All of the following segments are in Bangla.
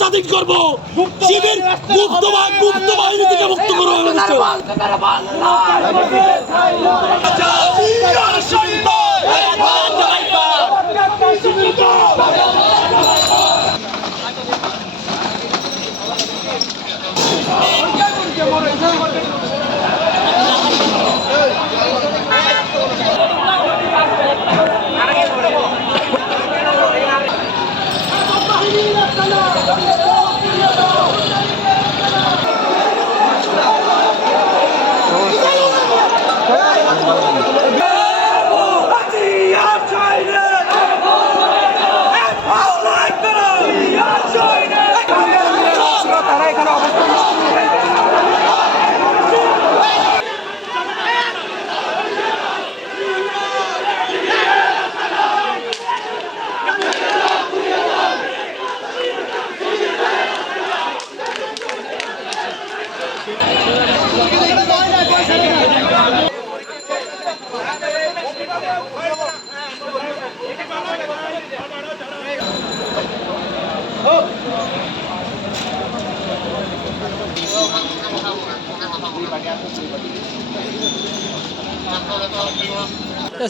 স্বাধীন করবো, শিবির মুক্ত বাহিনী থেকে মুক্ত করবো।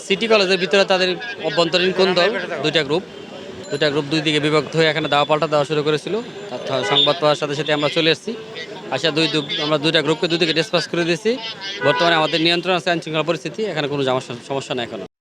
সিটি কলেজের ভিতরে তাদের অভ্যন্তরীণ কোন দল দুইটা গ্রুপ দুই দিকে বিভক্ত হয়ে এখানে দাওয়া পাল্টা দেওয়া শুরু করেছিল। সংবাদ পাওয়ার সাথে সাথে আমরা চলে এসেছি, আমরা দুইটা গ্রুপকে দুই দিকে ডিসপাস করে দিয়েছি। বর্তমানে আমাদের নিয়ন্ত্রণ আছে আইন শৃঙ্খলা পরিস্থিতি, এখানে কোনো সমস্যা নেই এখন।